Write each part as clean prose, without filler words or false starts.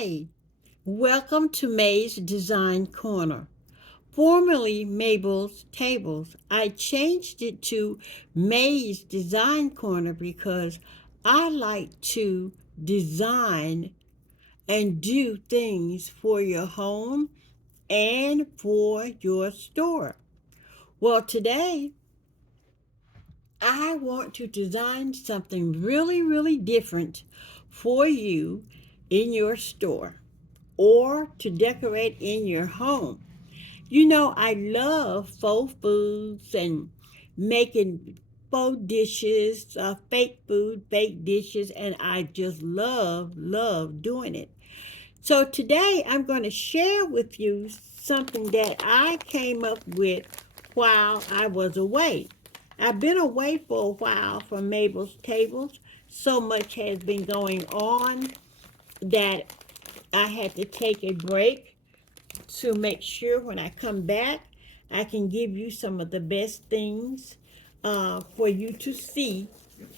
Hi, welcome to May's Design Corner. Formerly Mabel's Tables, I changed it to May's Design Corner because I like to design and do things for your home and for your store. Well, today I want to design something really different for you in your store or to decorate in your home. You know, I love faux foods and making faux dishes, fake food, fake dishes, and I just love doing it. So today I'm going to share with you something that I came up with while I was away. I've been away for a while from Mabel's Tables. So much has been going on that I had to take a break to make sure when I come back, I can give you some of the best things for you to see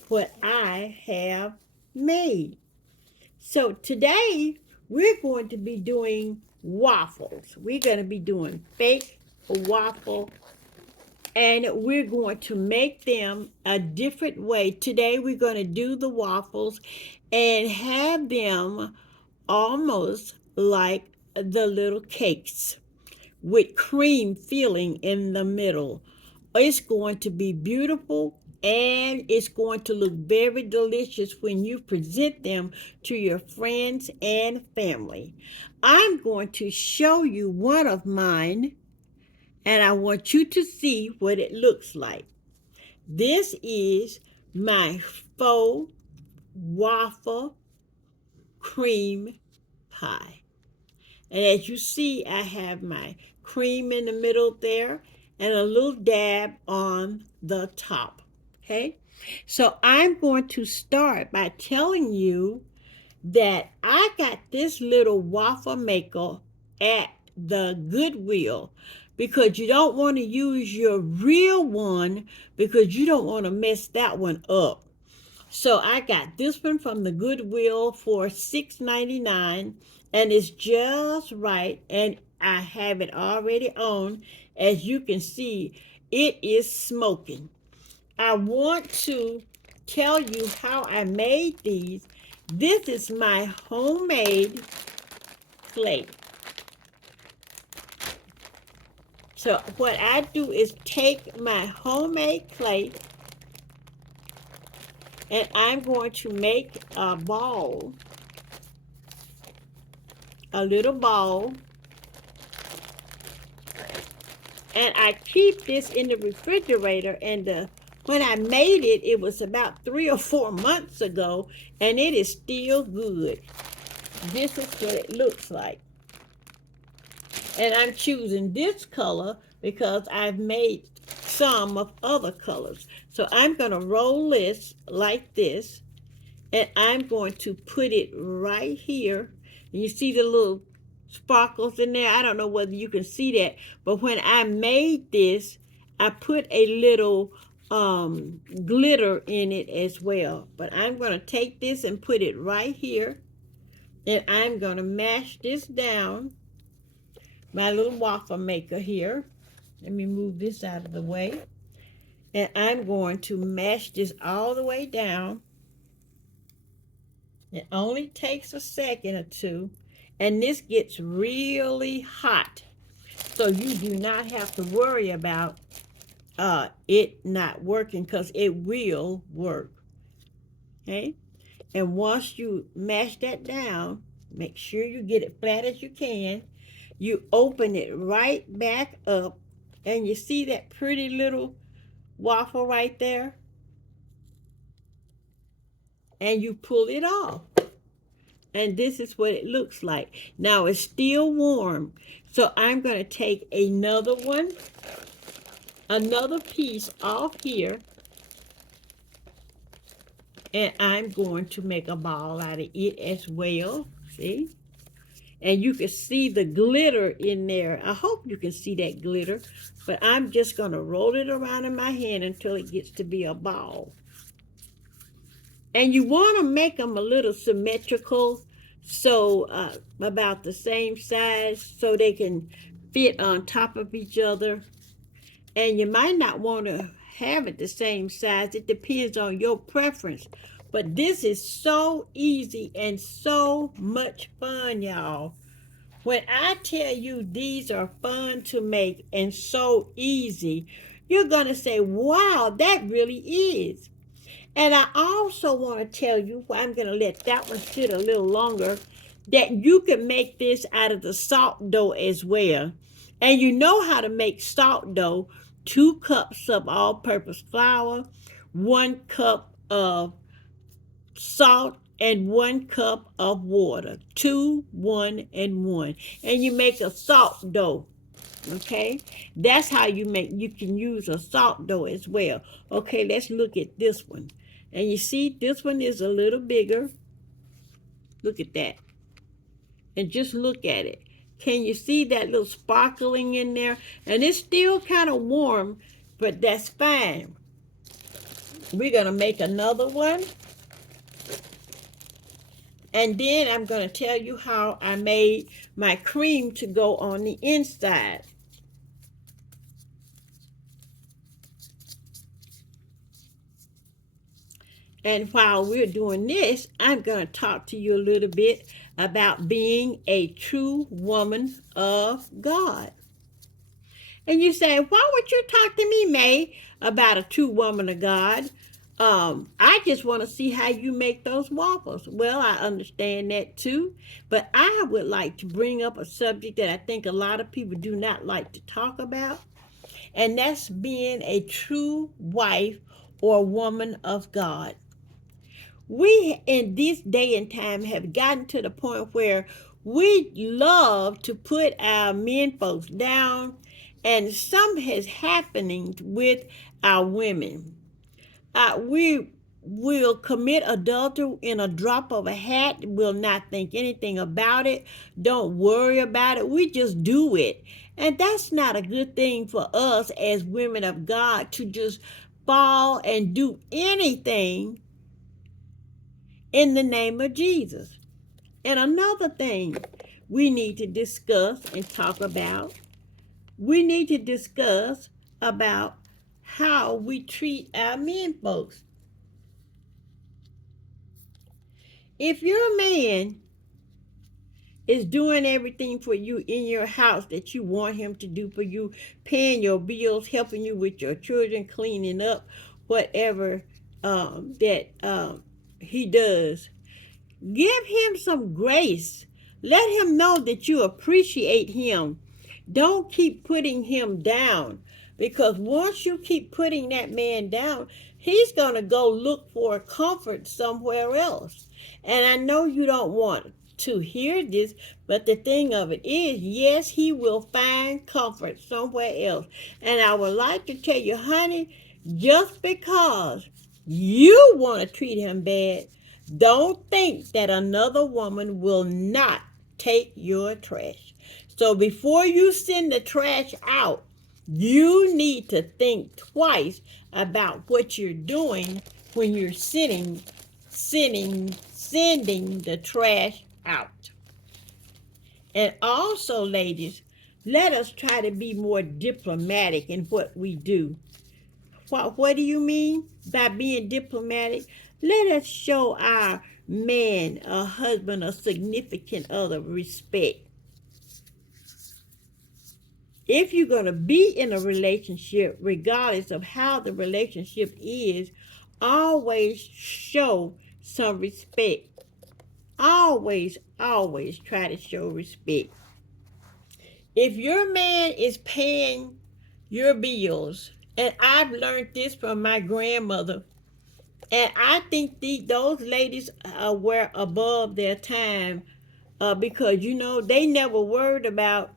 what I have made. So today, we're going to be doing waffles. We're going to be doing fake waffle, and we're going to make them a different way. Today, we're going to do the waffles and have them almost like the little cakes with cream filling in the middle. It's going to be beautiful and it's going to look very delicious when you present them to your friends and family. I'm going to show you one of mine and I want you to see what it looks like. This is my faux waffle cream pie. And as you see, I have my cream in the middle there and a little dab on the top. Okay? So I'm going to start by telling you that I got this little waffle maker at the Goodwill because you don't want to use your real one because you don't want to mess that one up. So I got this one from the Goodwill for $6.99 and it's just right and I have it already on. As you can see, it is smoking. I want to tell you how I made these. This is my homemade clay. So what I do is take my homemade clay and I'm going to make a ball, a little ball, and I keep this in the refrigerator. And when I made it, it was about 3 or 4 months ago, and it is still good. This is what it looks like. And I'm choosing this color because I've made some of other colors. So I'm going to roll this like this, and I'm going to put it right here. And you see the little sparkles in there. I don't know whether you can see that, but when I made this, I put a little glitter in it as well. But I'm going to take this and put it right here, and I'm going to mash this down. My little waffle maker here. Let me move this out of the way. And I'm going to mash this all the way down. It only takes a second or two. And this gets really hot. So you do not have to worry about it not working because it will work. Okay? And once you mash that down, make sure you get it flat as you can. You open it right back up. And you see that pretty little waffle right there? And you pull it off. And this is what it looks like. Now it's still warm. So I'm going to take another one, another piece off here. And I'm going to make a ball out of it as well. See? And you can see the glitter in there. I hope you can see that glitter. But I'm just going to roll it around in my hand until it gets to be a ball. And you want to make them a little symmetrical so about the same size so they can fit on top of each other. And you might not want to have it the same size. It depends on your preference. But this is so easy and so much fun, y'all. When I tell you these are fun to make and so easy, you're going to say, wow, that really is. And I also want to tell you, I'm going to let that one sit a little longer, that you can make this out of the salt dough as well. And you know how to make salt dough: 2 cups of all purpose flour, 1 cup of salt, and 1 cup of water. 2, 1, and 1. And you make a salt dough. Okay, that's how you can use a salt dough as well. Okay, let's look at this one. And you see this one is a little bigger. Look at that. And just look at it. Can you see that little sparkling in there? And it's still kind of warm, but that's fine. We're going to make another one. And then I'm going to tell you how I made my cream to go on the inside. And while we're doing this, I'm going to talk to you a little bit about being a true woman of God. And you say, why would you talk to me, May, about a true woman of God? I just want to see how you make those waffles. Well, I understand that too, but I would like to bring up a subject that I think a lot of people do not like to talk about, and that's being a true wife or woman of God. We in this day and time have gotten to the point where we love to put our men folks down, and some is happening with our women. We will commit adultery in a drop of a hat, will not think anything about it, don't worry about it, we just do it. And that's not a good thing for us as women of God, to just fall and do anything in the name of Jesus. And another thing we need to discuss and talk about, we need to discuss about how we treat our men folks. If your man is doing everything for you in your house that you want him to do for you, paying your bills, helping you with your children, cleaning up, whatever that he does, give him some grace. Let him know that you appreciate him. Don't keep putting him down, because once you keep putting that man down, he's going to go look for comfort somewhere else. And I know you don't want to hear this, but the thing of it is, yes, he will find comfort somewhere else. And I would like to tell you, honey, just because you want to treat him bad, don't think that another woman will not take your trash. So before you send the trash out, you need to think twice about what you're doing when you're sending the trash out. And also, ladies, let us try to be more diplomatic in what we do. What do you mean by being diplomatic? Let us show our man, a husband, a significant other respect. If you're going to be in a relationship, regardless of how the relationship is, always show some respect. Always, always try to show respect. If your man is paying your bills, and I've learned this from my grandmother, and I think those ladies were above their time, because, they never worried about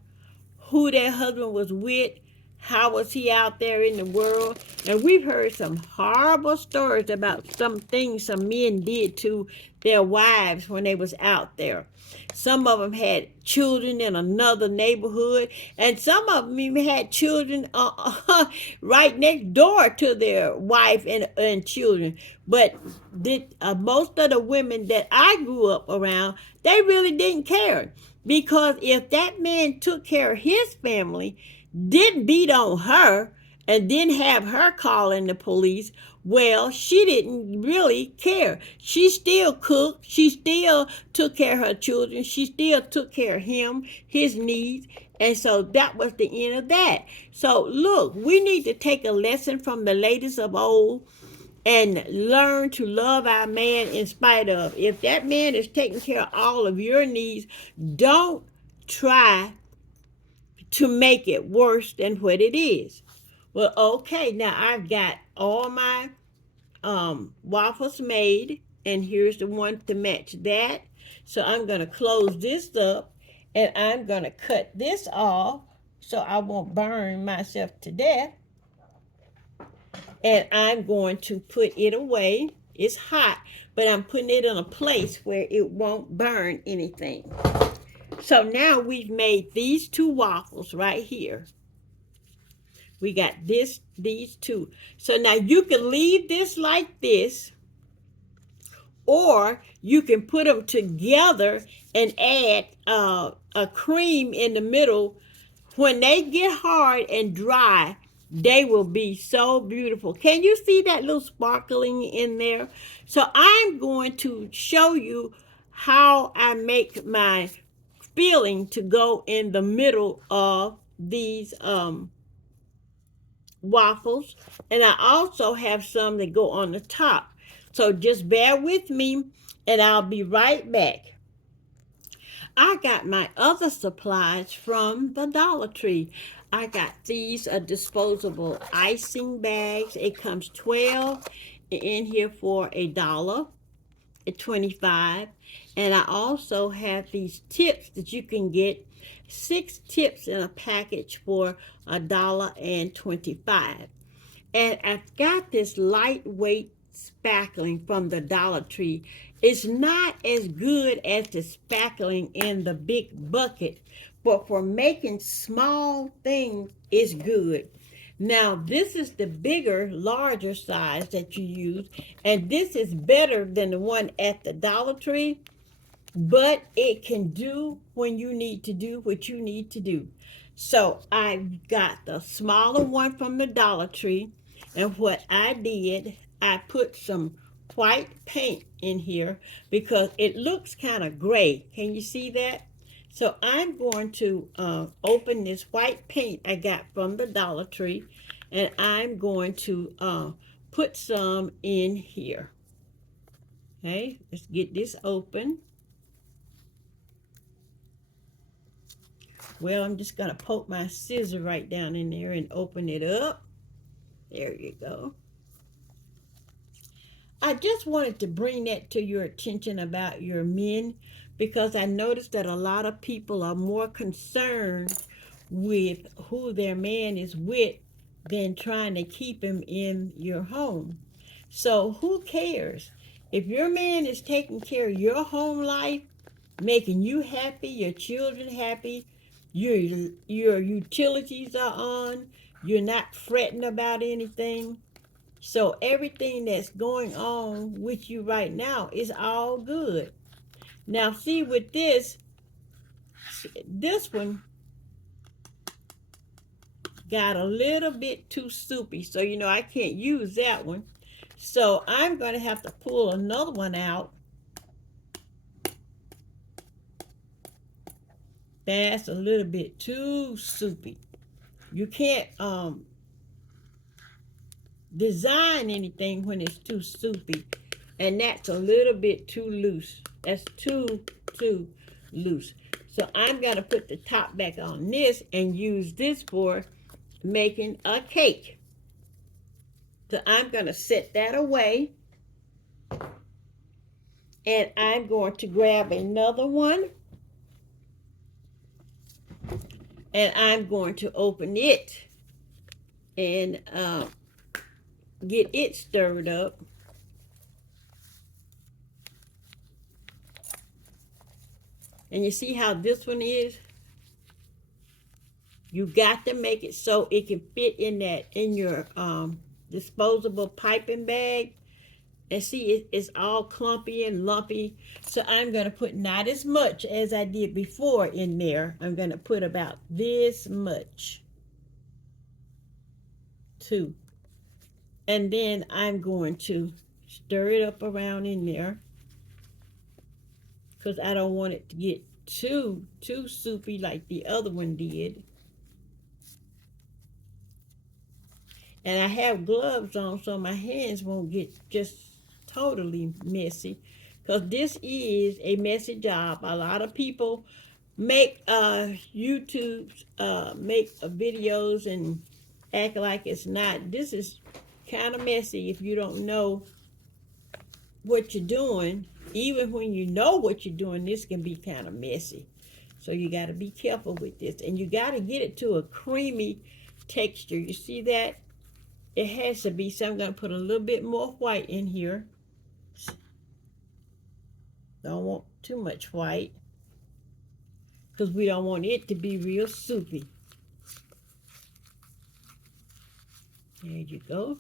who their husband was with. How was he out there in the world? And we've heard some horrible stories about some things some men did to their wives when they was out there. Some of them had children in another neighborhood, and some of them even had children right next door to their wife and children. But most of the women that I grew up around, they really didn't care. Because if that man took care of his family, didn't beat on her, and didn't have her calling the police, well, she didn't really care. She still cooked. She still took care of her children. She still took care of him, his needs. And so that was the end of that. So look, we need to take a lesson from the ladies of old and learn to love our man in spite of. If that man is taking care of all of your needs, don't try to make it worse than what it is. Well, okay, now I've got all my waffles made, and here's the one to match that. So I'm going to close this up, and I'm going to cut this off so I won't burn myself to death. And I'm going to put it away. It's hot, but I'm putting it in a place where it won't burn anything. So now we've made these two waffles right here. We got these two. So now you can leave this like this, or you can put them together and add a cream in the middle. When they get hard and dry, they will be so beautiful. Can you see that little sparkling in there? So I'm going to show you how I make my filling to go in the middle of these waffles, and I also have some that go on the top. So just bear with me, and I'll be right back. I got my other supplies from the Dollar Tree. I got these disposable icing bags. It comes 12 in here for $1 at 25. And I also have these tips that you can get, 6 tips in a package for $1.25. And I've got this lightweight spackling from the Dollar Tree. It's not as good as the spackling in the big bucket, but for making small things, it's good. Now, this is the bigger, larger size that you use, and this is better than the one at the Dollar Tree, but it can do when you need to do what you need to do. So I got the smaller one from the Dollar Tree, and what I did, I put some white paint in here because it looks kind of gray. Can you see that? So I'm going to open this white paint I got from the Dollar Tree, and I'm going to put some in here. Okay, let's get this open. Well, I'm just going to poke my scissor right down in there and open it up. There you go. I just wanted to bring that to your attention about your men, because I noticed that a lot of people are more concerned with who their man is with than trying to keep him in your home. So who cares? If your man is taking care of your home life, making you happy, your children happy, your utilities are on, you're not fretting about anything. So everything that's going on with you right now is all good. Now see, with this one got a little bit too soupy, so I can't use that one. So I'm going to have to pull another one out. That's a little bit too soupy. You can't design anything when it's too soupy, and that's a little bit too loose. That's too loose. So I'm going to put the top back on this and use this for making a cake. So I'm going to set that away, and I'm going to grab another one, and I'm going to open it. and get it stirred up. And you see how this one is? You got to make it so it can fit in that in your disposable piping bag. And see, it's all clumpy and lumpy. So I'm going to put not as much as I did before in there. I'm going to put about this much too. And then I'm going to stir it up around in there, because I don't want it to get too soupy like the other one did. And I have gloves on so my hands won't get just totally messy, because this is a messy job. A lot of people make YouTube make videos and act like it's not. This is kind of messy if you don't know what you're doing. Even when you know what you're doing, this can be kind of messy. So you got to be careful with this, and you got to get it to a creamy texture. You see that? It has to be. So I'm going to put a little bit more white in here. Don't want too much white, because we don't want it to be real soupy. There you go.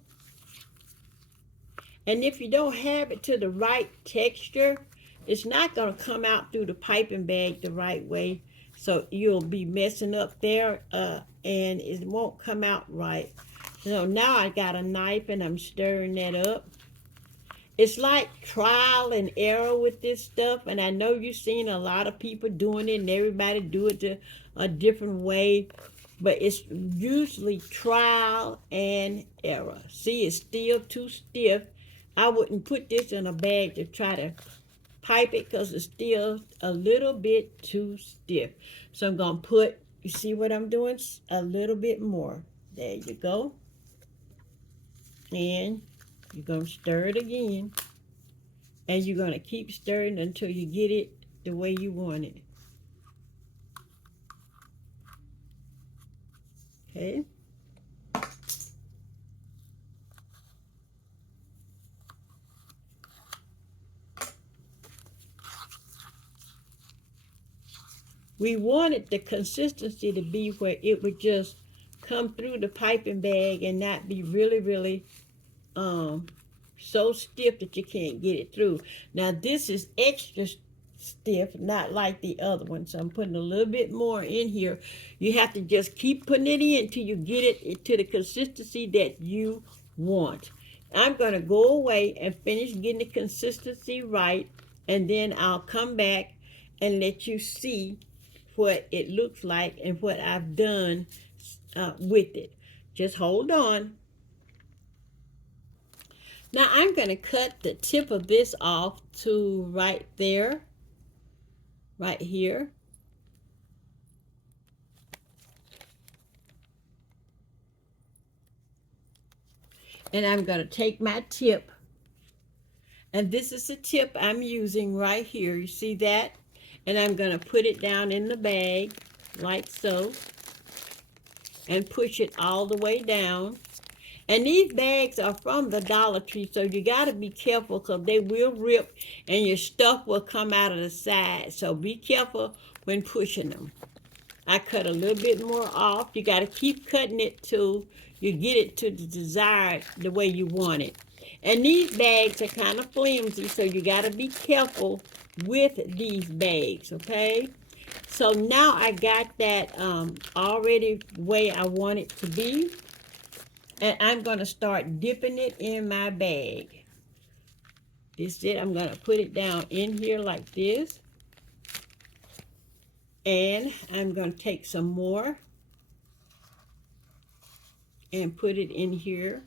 And if you don't have it to the right texture, it's not going to come out through the piping bag the right way. So you'll be messing up there, and it won't come out right. So now I got a knife and I'm stirring that up. It's like trial and error with this stuff. And I know you've seen a lot of people doing it, and everybody do it a different way. But it's usually trial and error. See, it's still too stiff. I wouldn't put this in a bag to try to pipe it, because it's still a little bit too stiff. So I'm going to put, you see what I'm doing? A little bit more. There you go. And you're going to stir it again. And you're going to keep stirring until you get it the way you want it. Okay. We wanted the consistency to be where it would just come through the piping bag and not be really, really so stiff that you can't get it through. Now this is extra stiff, not like the other one. So I'm putting a little bit more in here. You have to just keep putting it in until you get it to the consistency that you want. I'm going to go away and finish getting the consistency right, and then I'll come back and let you see what it looks like and what I've done with it. Just hold on. Now I'm going to cut the tip of this off to right there, right here. And I'm going to take my tip, and this is the tip I'm using right here. You see that? And I'm going to put it down in the bag like so, and push it all the way down. And these bags are from the Dollar Tree, so you got to be careful, because they will rip and your stuff will come out of the side. So be careful when pushing them. I cut a little bit more off. You got to keep cutting it till you get it to the desired, the way you want it. And these bags are kind of flimsy, so you got to be careful with these bags, okay? So now I got that already the way I want it to be. And I'm going to start dipping it in my bag. This is it. I'm going to put it down in here like this. And I'm going to take some more and put it in here.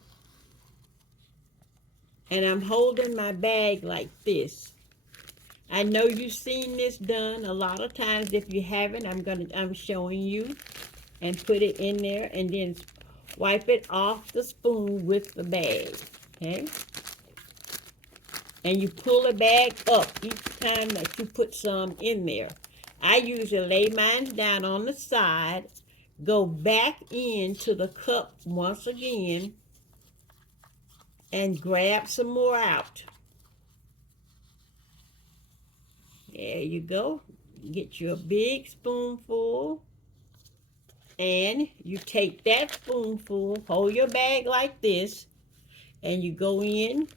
And I'm holding my bag like this. I know you've seen this done a lot of times. If you haven't, I'm showing you. And put it in there, and then wipe it off the spoon with the bag. Okay? And you pull the bag up each time that you put some in there. I usually lay mine down on the side, go back into the cup once again and grab some more out. There you go. Get you a big spoonful, and you take that spoonful, hold your bag like this, and you go in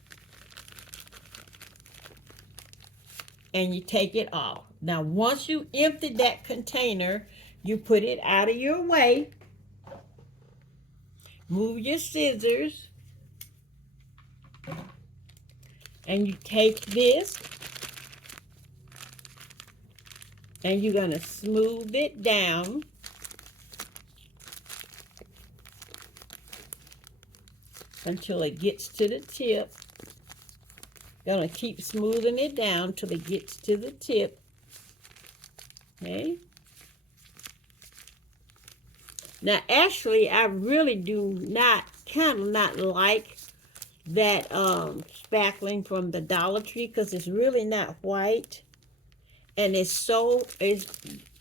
and you take it off. Now, once you empty that container, you put it out of your way. Move your scissors, and you take this, and you're going to smooth it down until it gets to the tip. Gonna keep smoothing it down till it gets to the tip. Okay. Now, actually, I really do not, kind of not like that spackling from the Dollar Tree, because it's really not white, and it's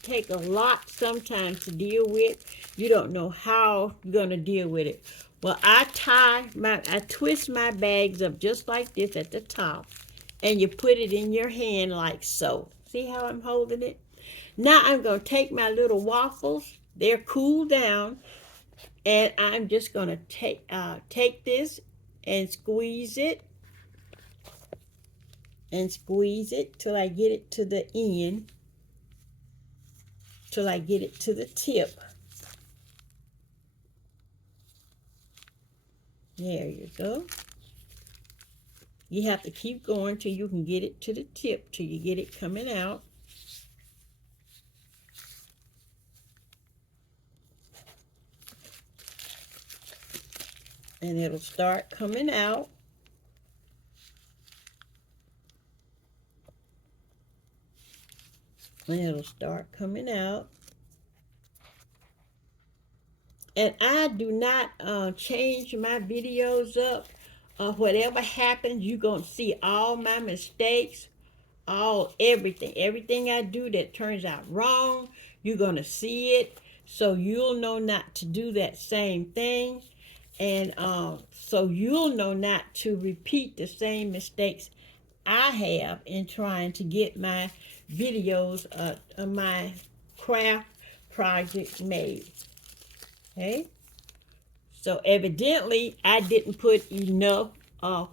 take a lot sometimes to deal with. You don't know how you're gonna deal with it. Well, I twist my bags up just like this at the top, and you put it in your hand like so. See how I'm holding it? Now I'm going to take my little waffles. They're cooled down, and I'm just going to take this and squeeze it till I get it to the end, till I get it to the tip. There you go. You have to keep going till you can get it to the tip, till you get it coming out. And it'll start coming out. And it'll start coming out. And I do not change my videos up. Whatever happens, you're going to see all my mistakes, everything I do that turns out wrong, you're going to see it. So you'll know not to do that same thing. And so you'll know not to repeat the same mistakes I have in trying to get my videos, my craft project made. Okay, so evidently I didn't put enough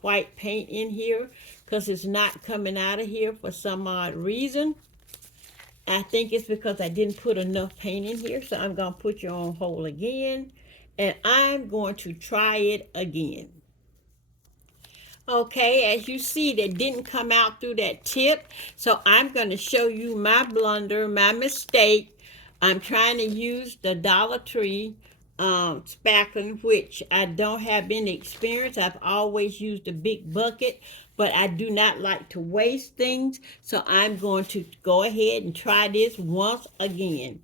white paint in here, because it's not coming out of here for some odd reason. I think it's because I didn't put enough paint in here. So I'm going to put you on hold again, and I'm going to try it again. Okay, as you see, that didn't come out through that tip. So I'm going to show you my blunder, my mistake. I'm trying to use the Dollar Tree spackling, which I don't have any experience. I've always used a big bucket, but I do not like to waste things. So I'm going to go ahead and try this once again.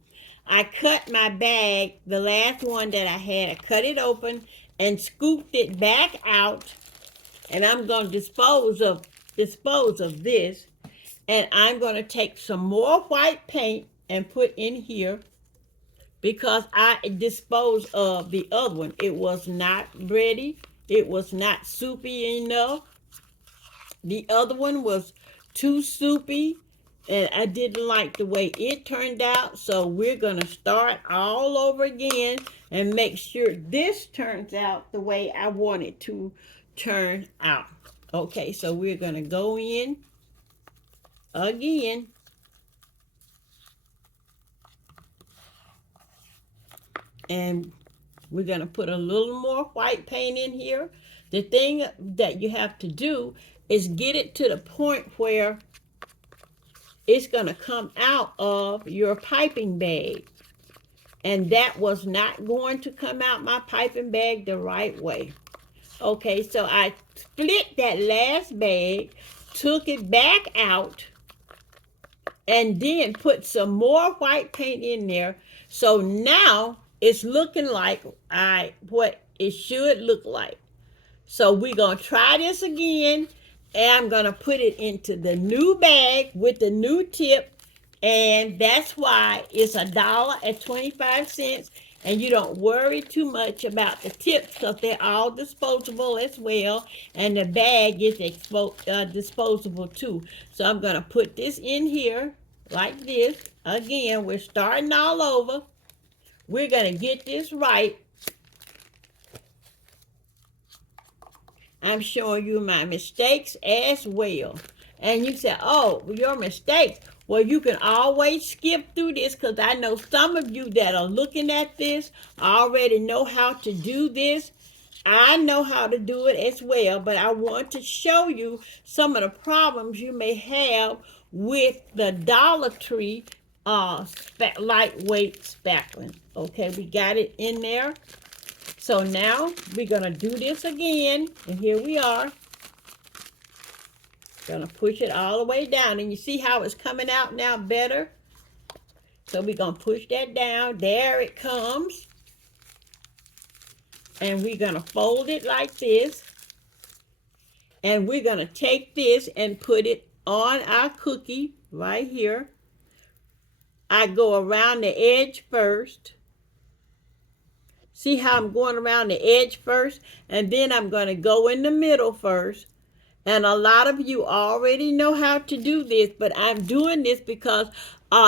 I cut my bag, the last one that I had, I cut it open and scooped it back out. And I'm going to dispose of this. And I'm going to take some more white paint and put in here, because I disposed of the other one. It was not ready. It was not soupy enough. The other one was too soupy, and I didn't like the way it turned out. So we're going to start all over again and make sure this turns out the way I want it to turn out. Okay, so we're going to go in again. And we're going to put a little more white paint in here. The thing that you have to do is get it to the point where it's going to come out of your piping bag. And that was not going to come out my piping bag the right way. Okay, so I split that last bag, took it back out, and then put some more white paint in there. So now it's looking like what it should look like. So we're going to try this again, and I'm going to put it into the new bag with the new tip, and that's why it's $1.25. And you don't worry too much about the tips because they're all disposable as well. And the bag is disposable too. So I'm going to put this in here like this. Again, we're starting all over. We're going to get this right. I'm showing you my mistakes as well. And you say, oh, your mistakes. Well, you can always skip through this because I know some of you that are looking at this already know how to do this. I know how to do it as well, but I want to show you some of the problems you may have with the Dollar Tree lightweight spackling. Okay, we got it in there. So now we're going to do this again. And here we are. Going to push it all the way down. And you see how it's coming out now better? So we're going to push that down. There it comes. And we're going to fold it like this. And we're going to take this and put it on our cookie right here. I go around the edge first. See how I'm going around the edge first? And then I'm going to go in the middle first. And a lot of you already know how to do this, but I'm doing this because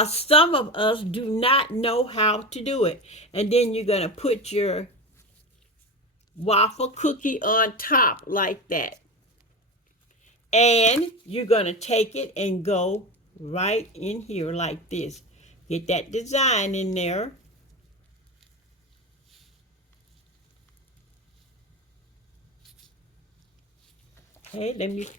some of us do not know how to do it. And then you're going to put your waffle cookie on top like that. And you're going to take it and go right in here like this. Get that design in there. Okay, let me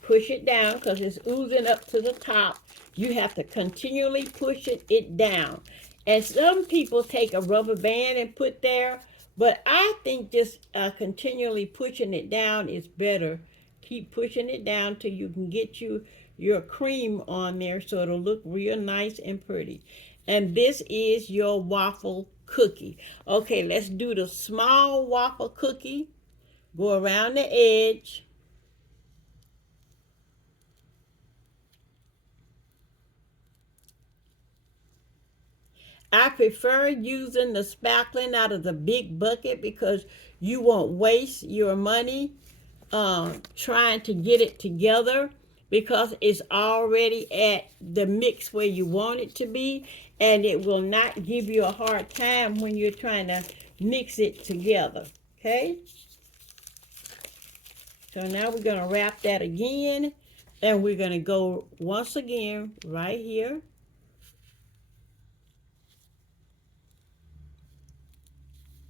push it down because it's oozing up to the top. You have to continually push it down. And some people take a rubber band and put there, but I think just continually pushing it down is better. Keep pushing it down till you can get your cream on there so it'll look real nice and pretty. And this is your waffle cookie. Okay, let's do the small waffle cookie. Go around the edge. I prefer using the spackling out of the big bucket because you won't waste your money trying to get it together because it's already at the mix where you want it to be, and it will not give you a hard time when you're trying to mix it together. Okay? So now we're going to wrap that again, and we're going to go once again right here.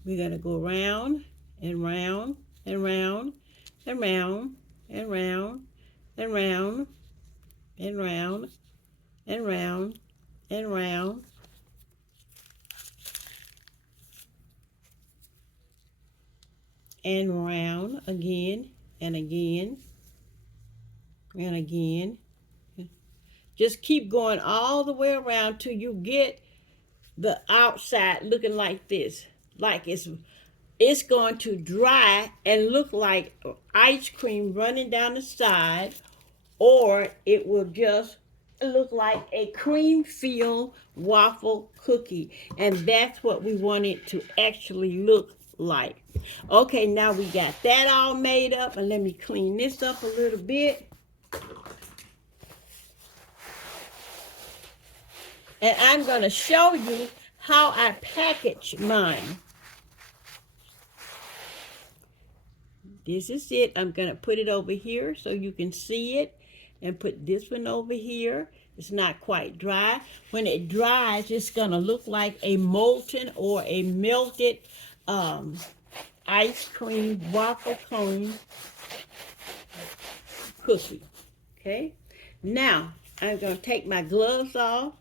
We're going to go round and round and round and round and round and round and round and round and round. And round again and again and again. Just keep going all the way around till you get the outside looking like this. Like it's going to dry and look like ice cream running down the side, or it will just look like a cream-filled waffle cookie. And that's what we want it to actually look like. Okay, now we got that all made up, and let me clean this up a little bit. And I'm going to show you how I package mine. This is it. I'm going to put it over here so you can see it, and put this one over here. It's not quite dry. When it dries, it's going to look like a molten or a melted ice cream waffle cone cookie. Okay? Now, I'm going to take my gloves off.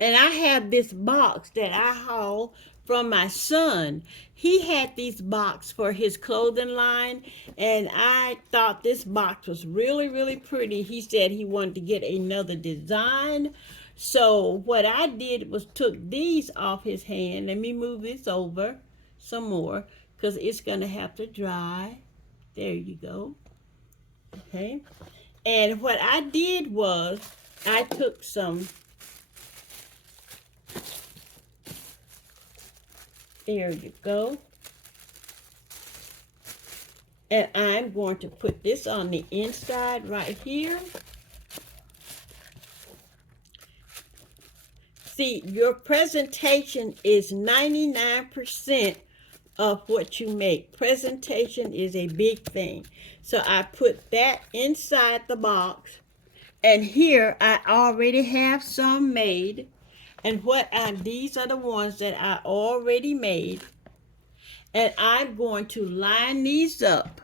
And I have this box that I hauled from my son. He had these boxes for his clothing line, and I thought this box was really, really pretty. He said he wanted to get another design. So what I did was took these off his hand. Let me move this over some more because it's going to have to dry. There you go. Okay. And what I did was I took some There you go. And I'm going to put this on the inside right here. See, your presentation is 99% of what you make. Presentation is a big thing. So I put that inside the box. And here I already have some made. And these are the ones that I already made. And I'm going to line these up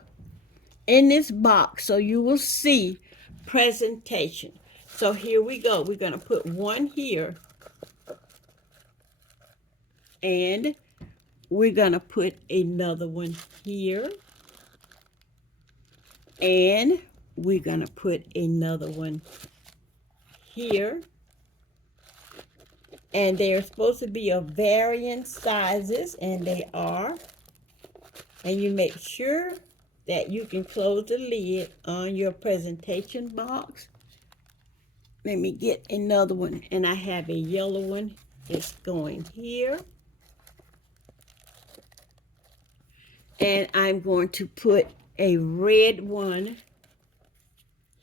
in this box so you will see presentation. So here we go. We're going to put one here. And we're going to put another one here. And we're going to put another one here. And they're supposed to be of varying sizes, and they are. And you make sure that you can close the lid on your presentation box. Let me get another one. And I have a yellow one. It's going here. And I'm going to put a red one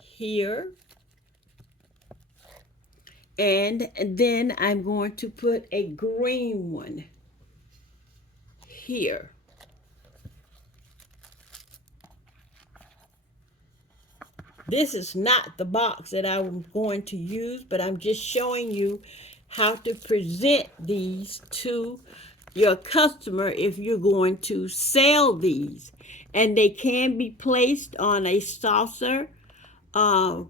here. And then I'm going to put a green one here. This is not the box that I'm going to use, but I'm just showing you how to present these to your customer if you're going to sell these. And they can be placed on a saucer for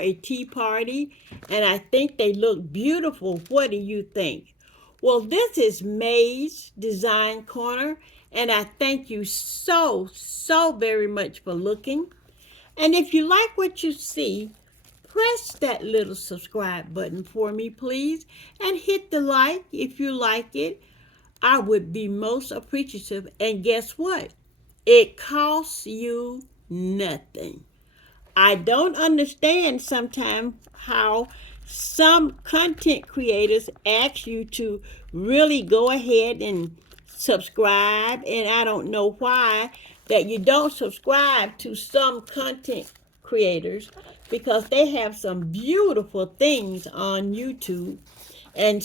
a tea party, and I think they look beautiful. What do you think? Well, this is May's Design Corner, and I thank you so very much for looking. And if you like what you see, press that little subscribe button for me, please, and hit the like if you like it. I would be most appreciative. And guess what? It costs you nothing. I don't understand sometimes how some content creators ask you to really go ahead and subscribe, and I don't know why that you don't subscribe to some content creators, because they have some beautiful things on YouTube, and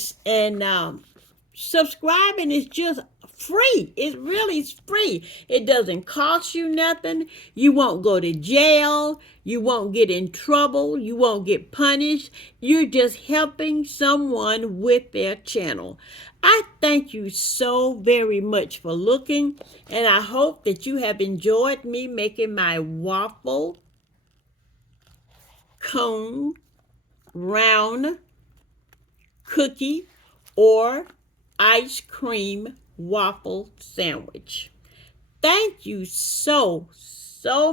subscribing is just free. It really is free. It doesn't cost you nothing. You won't go to jail. You won't get in trouble. You won't get punished. You're just helping someone with their channel. I thank you so very much for looking, and I hope that you have enjoyed me making my waffle cone round cookie or ice cream waffle sandwich. Thank you so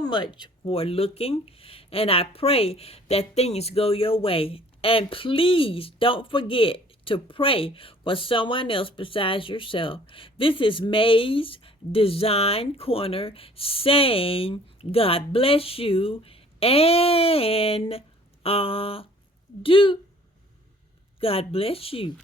much for looking, and I pray that things go your way. And please don't forget to pray for someone else besides yourself. This is May's Design Corner saying God bless you and do. God bless you.